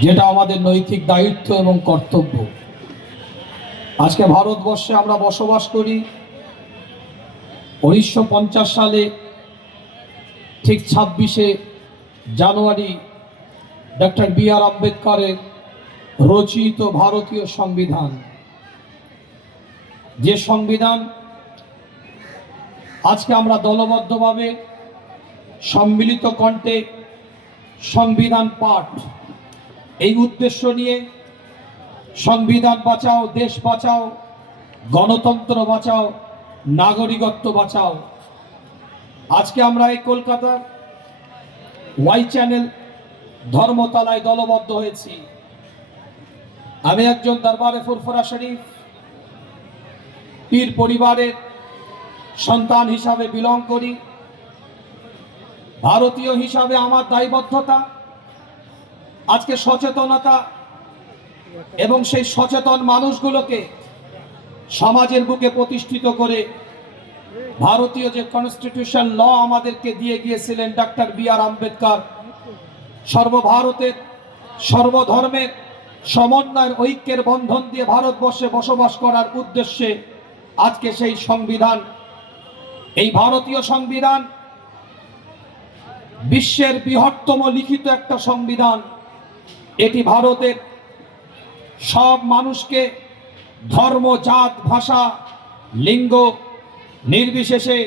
যেটা আমাদের নৈতিক দায়িত্ব এবং কর্তব্য। আজকে ভারতবর্ষে আমরা বসবাস করি। 1950 সালে ঠিক 26শে জানুয়ারি ডক্টর বি.আর. আম্বেদকরের রচিত ভারতীয় সংবিধান, যে সংবিধান আজকে আমরা দলবদ্ধভাবে সম্মিলিত কণ্ঠে সংবিধান পাঠ এই উদ্দেশ্য নিয়ে সংবিধান বাঁচাও, দেশ বাঁচাও, গণতন্ত্র বাঁচাও, নাগরিকত্ব বাঁচাও। আজকে আমরা এই কলকাতার ওয়াই চ্যানেল ধর্মতলায় দলবদ্ধ হয়েছি। আমি একজন দরবারে ফুরফুরা শরীফ পীর পরিবারের সন্তান হিসাবে বিলং করি। ভারতীয় হিসাবে আমার দায়বদ্ধতা আজকে সচেতনতা এবং সেই সচেতন মানুষগুলোকে সমাজের বুকে প্রতিষ্ঠিত করে ভারতীয় যে কনস্টিটিউশন ল আমাদেরকে দিয়ে গিয়েছিলেন ডক্টর বি.আর. আম্বেদকর, সর্বভারতের সর্বধর্মের সমন্বয়ের ঐক্যের বন্ধন দিয়ে ভারতবর্ষে বসবাস করার উদ্দেশ্যে আজকে সেই সংবিধান, এই ভারতীয় সংবিধান বিশ্বের বৃহত্তম লিখিত একটা সংবিধান। এটি ভারতের সব মানুষকে ধর্ম, জাত, ভাষা, লিঙ্গ নির্বিশেষে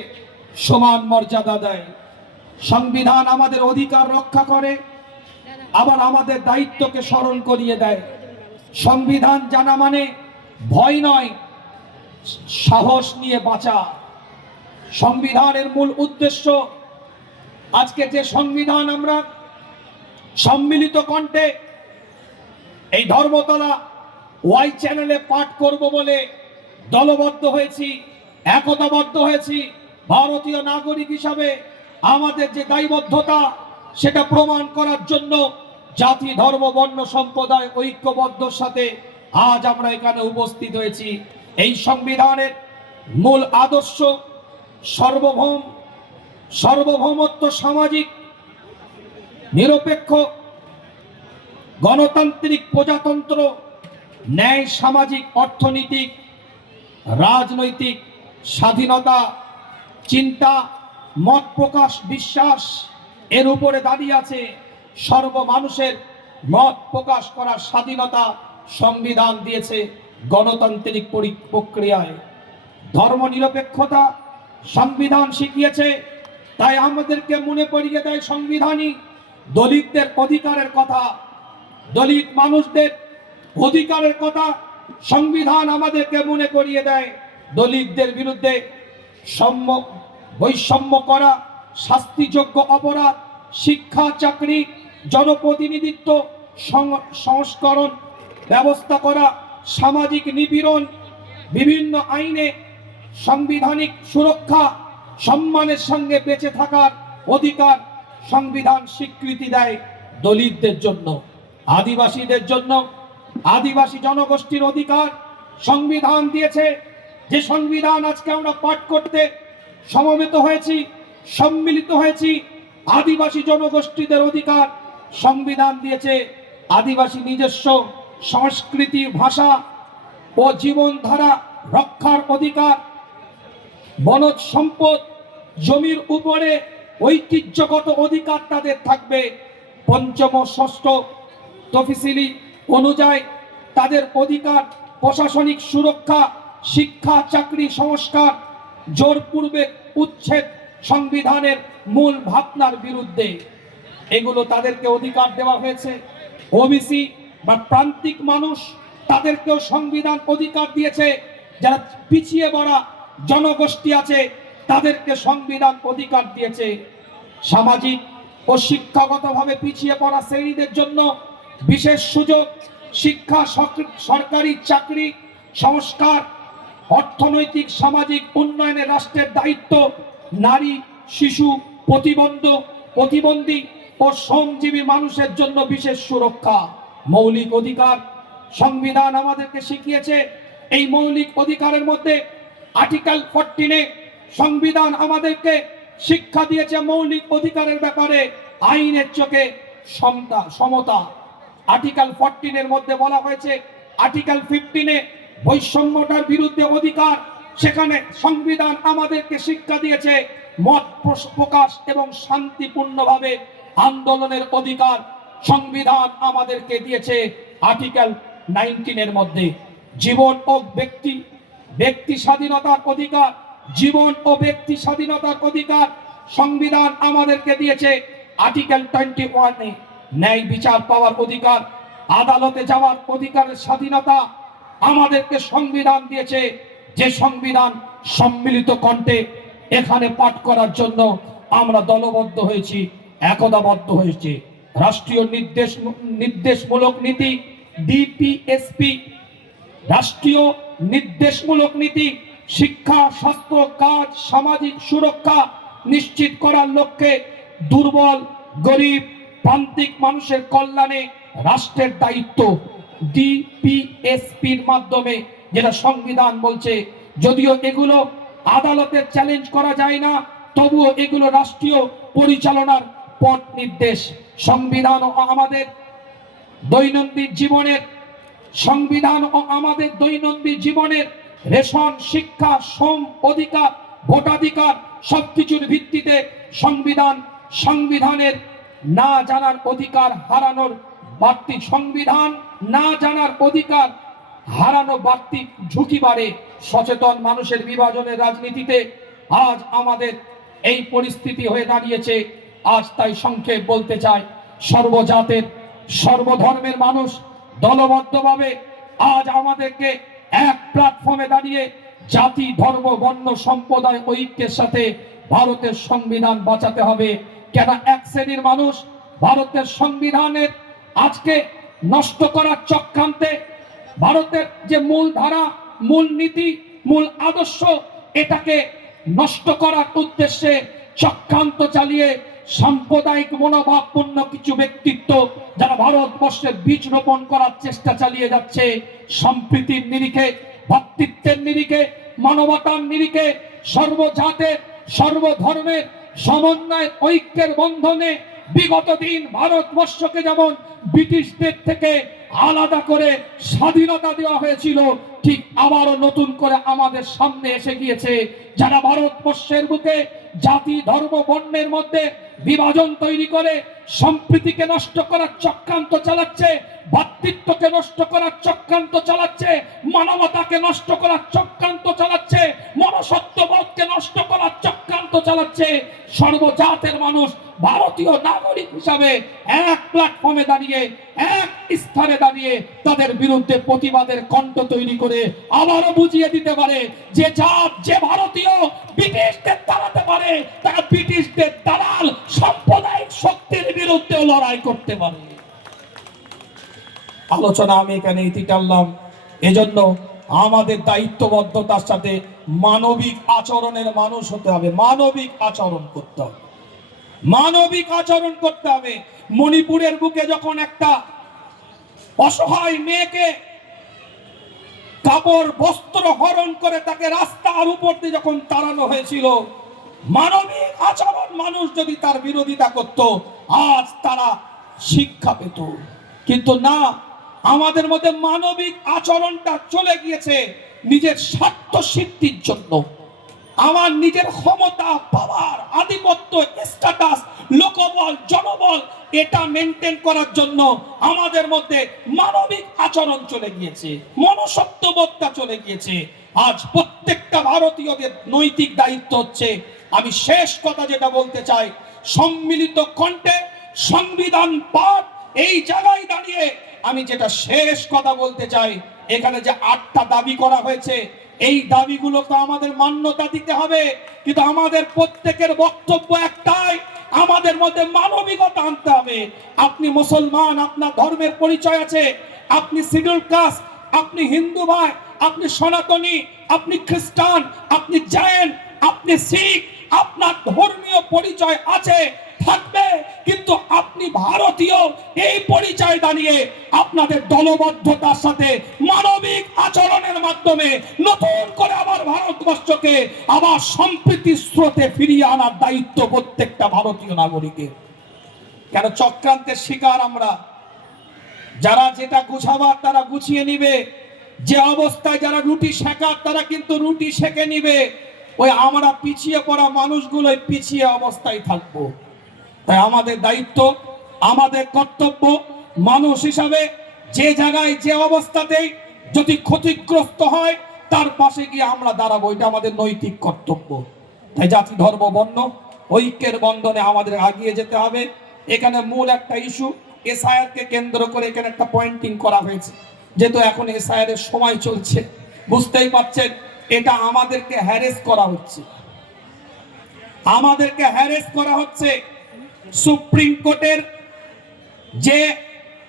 সমান মর্যাদা দেয়। সংবিধান আমাদের অধিকার রক্ষা করে, আবার আমাদের দায়িত্বকে স্মরণ করিয়ে দেয়। সংবিধান জানা মানে ভয় নয়, সাহস নিয়ে বাঁচা। সংবিধানের মূল উদ্দেশ্য, আজকে যে সংবিধান আমরা সম্মিলিত কণ্ঠে এই ধর্মতলা ওয়াই চ্যানেলে পাঠ করব বলে দলবদ্ধ হয়েছি, একতাবদ্ধ হয়েছি। ভারতীয় নাগরিক হিসাবে আমাদের যে দায়বদ্ধতা সেটা প্রমাণ করার জন্য জাতি, ধর্ম, বর্ণ, সম্প্রদায় ঐক্যবদ্ধর সাথে আজ আমরা এখানে উপস্থিত হয়েছি। এই সংবিধানের মূল আদর্শ সার্বভৌমত্ব, সামাজিক নিরপেক্ষ, গণতান্ত্রিক প্রজাতন্ত্র, ন্যায়, সামাজিক, অর্থনৈতিক, রাজনৈতিক স্বাধীনতা, চিন্তা, মত প্রকাশ, বিশ্বাস এর উপরে দাঁড়িয়ে আছে। সর্বমানুষের মত প্রকাশ করার স্বাধীনতা সংবিধান দিয়েছে গণতান্ত্রিক প্রক্রিয়ায়। ধর্মনিরপেক্ষতা সংবিধান শিখিয়েছে। তাই আমাদেরকে মনে করিয়ে দেয় সংবিধানই দলিতদের অধিকারের কথা, দলিত মানুষদের অধিকারের কথা সংবিধান আমাদেরকে মনে করিয়ে দেয়। দলিতদের বিরুদ্ধে বৈষম্য করা, শাস্তিযোগ্য অপরাধ, শিক্ষা, চাকরি, জনপ্রতিনিধিত্ব সংস্করণ ব্যবস্থা করা, সামাজিক নিপীড়ন, বিভিন্ন আইনে সাংবিধানিক সুরক্ষা, সম্মানের সঙ্গে বেঁচে থাকার অধিকার সংবিধান স্বীকৃতি দেয় দলিতদের জন্য, আদিবাসীদের জন্য। আদিবাসী জনগোষ্ঠীর অধিকার সংবিধান দিয়েছে। যে সংবিধান আজকে আমরা পাঠ করতে সমবেত হয়েছি, সম্মিলিত হয়েছি, আদিবাসী জনগোষ্ঠীদের অধিকার সংবিধান দিয়েছে। আদিবাসী নিজস্ব সংস্কৃতি, ভাষা ও জীবনধারা রক্ষার অধিকার, বনজ সম্পদ, জমির উপরে ঐতিহ্যগত অধিকার তাদের থাকবে। পঞ্চম ও ষষ্ঠ তফসিলি অনুযায়ী তাদের অধিকার, প্রশাসনিক সুরক্ষা, শিক্ষা, চাকরি, সংস্কার, জোরপূর্বক উচ্ছেদ সংবিধানের মূল ভাবনার বিরুদ্ধে। এগুলো তাদেরকে অধিকার দেওয়া হয়েছে। ওবিসি বা প্রান্তিক মানুষ, তাদেরকেও সংবিধান অধিকার দিয়েছে। যারা পিছিয়ে পড়া জনগোষ্ঠী আছে তাদেরকে সংবিধান অধিকার দিয়েছে। সামাজিক ও শিক্ষাগতভাবে পিছিয়ে পড়া শ্রেণীদের জন্য বিশেষ সুযোগ, শিক্ষা, সরকারি চাকরি, সংস্কার, অর্থনৈতিক সামাজিক উন্নয়নের রাষ্ট্রের দায়িত্ব, নারী, শিশু, প্রতিবন্ধী ও শ্রমজীবী মানুষের জন্য বিশেষ সুরক্ষা, মৌলিক অধিকার সংবিধান আমাদেরকে শিখিয়েছে। এই মৌলিক অধিকারের মধ্যে আর্টিকেল 14-এ সংবিধান আমাদেরকে শিক্ষা দিয়েছে মৌলিক অধিকারের ব্যাপারে আইনের চোখে সমতা, আর্টিকেল 14 এর মধ্যে বলা হয়েছে, আর্টিকেল 15 বৈষম্যটার বিরুদ্ধে অধিকার। সেখানে সংবিধান আমাদেরকে শিক্ষা দিয়েছে মত প্রকাশ এবং শান্তিপূর্ণভাবে আন্দোলনের অধিকার। সংবিধান আমাদেরকে দিয়েছে আর্টিকেল 19 এর মধ্যে জীবন ও ব্যক্তি স্বাধীনতার অধিকার। জীবন ও ব্যক্তি স্বাধীনতার অধিকার সংবিধান আমাদেরকে দিয়েছে আর্টিকেল 21 এ। ন্যায় বিচার পাওয়ার অধিকার, আদালতে যাওয়ার অধিকারের স্বাধীনতা আমাদেরকে সংবিধান দিয়েছে, যে সংবিধান সম্মিলিত কণ্ঠে এখানে পাঠ করার জন্য আমরা দলবদ্ধ হয়েছি, একতাবদ্ধ হয়েছে। রাষ্ট্রীয় নির্দেশমূলক নীতি ডিপিএসপি, রাষ্ট্রীয় নির্দেশমূলক নীতি শিক্ষা, স্বাস্থ্য, কাজ, সামাজিক সুরক্ষা নিশ্চিত করার লক্ষ্যে দুর্বল, গরিব, প্রান্তিক মানুষের কল্যাণে রাষ্ট্রের দায়িত্ব। ডিপিএসপির মাধ্যমে যেটা সংবিধান বলছে, যদিও এগুলো আদালতে চ্যালেঞ্জ করা যায় না, তবুও এগুলো রাষ্ট্রীয় পরিচালনার পথ নির্দেশ। সংবিধান ও আমাদের দৈনন্দিন জীবনের সংবিধান ও আমাদের দৈনন্দিন জীবনের রেশন, শিক্ষা, শ্রম অধিকার, ভোটাধিকার সবকিছুর ভিত্তিতে সংবিধানের না জানার অধিকার হারানোর বাড়তি, সংবিধান না জানার অধিকার হারানো বাড়তি ঝুঁকি বাড়ে। সচেতন মানুষের বিভাজনের রাজনীতিতে আজ আমাদের এই পরিস্থিতি হয়ে দাঁড়িয়েছে। আজ তাই সংক্ষেপ বলতে চাই, সর্বজাতের সর্বধর্মের মানুষ দলবদ্ধভাবে আজ আমাদেরকে এক প্ল্যাটফর্মে দাঁড়িয়ে জাতি, ধর্ম, বর্ণ, সম্প্রদায় ঐক্যের সাথে ভারতের সংবিধান বাঁচাতে হবে। কেন এক শ্রেণীর মানুষ ভারতের সংবিধানের আজকে নষ্ট করার চক্রান্তে, ভারতের যে মূল ধারা, মূল নীতি, মূল আদর্শ, এটাকে নষ্ট করার উদ্দেশ্যে চক্রান্ত চালিয়ে সাম্প্রদায়িক মনোভাবপূর্ণ কিছু ব্যক্তিত্ব যারা ভারতবর্ষের বীজ রোপণ করার চেষ্টা চালিয়ে যাচ্ছে। সম্প্রীতির নিরিখে, ভ্রাতৃত্বের নিরিখে, মানবতার নিরিখে, সর্বজাতের সর্বধর্মের সমন্বয় ঐক্যের বন্ধনে বিগত দিন ভারতবর্ষকে যেমন ব্রিটিশদের থেকে আলাদা করে স্বাধীনতা দেওয়া হয়েছিল, ঠিক আবারও নতুন করে আমাদের সামনে এসে গিয়েছে যারা ভারতবর্ষের বুকে জাতি, ধর্ম, বর্ণের মধ্যে বিভাজন তৈরি করে সম্প্রীতিকে নষ্ট করার চক্রান্ত চালাচ্ছে, ভ্রাতৃত্বকে নষ্ট করার চক্রান্ত চালাচ্ছে, মানবতাকে নষ্ট করার চক্রান্ত চালাচ্ছে, মনুষ্যত্ববোধকে নষ্ট করার চক্রান্ত চালাচ্ছে। সর্বজাতের মানুষ ভারতীয় নাগরিক হিসাবে এক প্ল্যাটফর্মে দাঁড়িয়ে, এক স্থানে দাঁড়িয়ে তাদের বিরুদ্ধে প্রতিবাদের কণ্ঠ তৈরি করে আবারও বুঝিয়ে দিতে পারে যে জাত, যে ভারতীয় ব্রিটিশদের তাড়াতে পারে, তারা ব্রিটিশদের দালাল সাম্প্রদায়িক শক্তির বিরুদ্ধে লড়াই করতে পারে। আলোচনা আমি এখানে ইতি টানলাম। এজন্য আমাদের দায়িত্ববদ্ধতার সাথে মানবিক আচরণের মানুষ হতে হবে, মানবিক আচরণ করতে হবে, মানবিক আচরণ করতে হবে। মণিপুরের বুকে যখন একটা অসহায় মেয়েকে কাপড় বস্ত্র হরণ করে তাকে রাস্তার উপর দিয়ে যখন তাড়ানো হয়েছিল, মানবিক আচরণ মানুষ যদি তার বিরোধিতা করত, আজ তারা শিক্ষা পেত। কিন্তু না, আমাদের মধ্যে মানবিক আচরণটা চলে গিয়েছে নিজের স্বার্থ সিদ্ধির জন্য, আমার নিজের ক্ষমতা, পাওয়ার, আধিপত্য, স্ট্যাটাস, লোকবল, জনবল এটা মেনটেন করার জন্য আমাদের মধ্যে মানবিক আচরণ চলে গিয়েছে, মনুষ্যত্ববোধটা চলে গিয়েছে। আজ প্রত্যেকটা ভারতীয়দের নৈতিক দায়িত্ব হচ্ছে, আমি শেষ কথা যেটা বলতে চাই, সম্মিলিত কণ্ঠে সংবিধান পাঠ, এই জায়গায় দাঁড়িয়ে আমি যেটা শেষ কথা বলতে চাই, এখানে যে 8টা দাবি করা হয়েছে, এই দাবিগুলোকে আমাদের মান্যতা দিতে হবে। কিন্তু আমাদের প্রত্যেকের বক্তব্য একটাই, আমাদের মধ্যে মানবিকতা আনতে হবে। আপনি মুসলমান, আপনার ধর্মের পরিচয় আছে, আপনি শিডিউল কাস্ট, আপনি হিন্দু ভাই, আপনি সনাতনী, আপনি খ্রিস্টান, আপনি জৈন, আপনি শিখ, আপনার ধর্মীয় পরিচয় আছে, থাকবে, কিন্তু আপনি ভারতীয়, এই পরিচয় দাঁড়িয়ে আপনাদের দলবদ্ধতার সাথে মানবিক আচরণের মাধ্যমে নতুন করে আবার ভারতবর্ষকে আবার সম্প্রীতির স্রোতে ফিরিয়ে আনার দায়িত্ব প্রত্যেকটা ভারতীয় নাগরিকের। কেন চক্রান্তের শিকার আমরা, যারা যেটা গুছাবার তারা গুছিয়ে নিবে, যে অবস্থায় যারা রুটি শেখার তারা কিন্তু রুটি শেখে নিবে। ওই আমরা পিছিয়ে পড়া মানুষগুলো পিছিয়ে অবস্থায় থাকবো। তাই আমাদের দায়িত্ব, আমাদের কর্তব্য মানুষ হিসাবে যে জায়গায় যে অবস্থাতেই যদি ক্ষতিগ্রস্ত হয় তার পাশে গিয়ে আমরা দাঁড়াবো, এটা আমাদের নৈতিক কর্তব্য। তাই জাতি ধর্ম বর্ণ ঐক্যের বন্ধনে আমাদের এগিয়ে যেতে হবে। এখানে মূল একটা ইস্যু এসআইআর কে কেন্দ্র করে এখানে একটা পয়েন্টিং করা হয়েছে, যেহেতু এখন এসআইআর এর সময় চলছে, বুঝতেই পারছেন এটা আমাদেরকে হ্যারেস করা হচ্ছে, আমাদেরকে হ্যারেস করা হচ্ছে। সুপ্রিম কোর্টের যে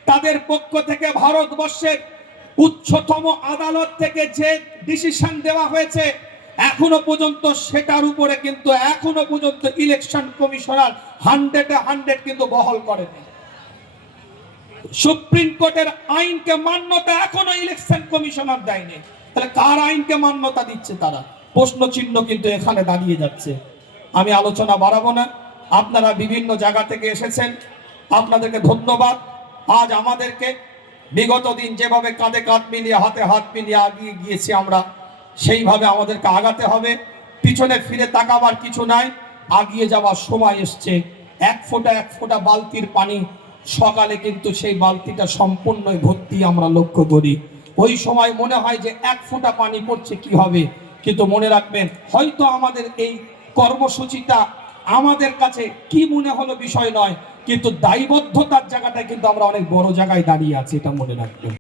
তাদের পক্ষ থেকে ভারতবর্ষের উচ্চতম আদালত থেকে যে ডিসিশন দেওয়া হয়েছে এখনো পর্যন্ত সেটার উপরে কিন্তু এখনো পর্যন্ত ইলেকশন কমিশনার 100 কিন্তু বহাল করেনি। সুপ্রিম কোর্টের আইনকে মান্যতা এখনো ইলেকশন কমিশনার দেয়নি, তাহলে কার আইনকে মান্যতা দিচ্ছে তারা? প্রশ্ন চিহ্ন কিন্তু এখানে দাঁড়িয়ে যাচ্ছে। আমি আলোচনা বাড়াবো না, আপনারা বিভিন্ন জায়গা থেকে এসেছেন, আপনাদেরকে ধন্যবাদ। আজ আমাদেরকে বিগত দিন যেভাবে কাঁধে কাঁধ মিলিয়ে হাতে হাত মিলিয়ে এগিয়ে গিয়েছি আমরা, সেইভাবে আমাদেরকে আগাতে হবে। পিছনে ফিরে তাকাবার কিছু নাই, আগিয়ে যাওয়ার সময় এসছে। এক ফোঁটা বালতির পানি সকালে কিন্তু সেই বালতিটা সম্পূর্ণই ভর্তি আমরা লক্ষ্য করি। ওই সময় মনে হয় যে এক ফোঁটা পানি পড়ছে কি হবে, কিন্তু মনে রাখবেন হয়তো আমাদের এই কর্মসূচিটা আমাদের কাছে কি মনে হলো বিষয় নয়, কিন্তু দায়বদ্ধতার জায়গাটায় কিন্তু আমরা অনেক বড় জায়গায় দাঁড়িয়ে আছি, এটা মনে রাখবেন।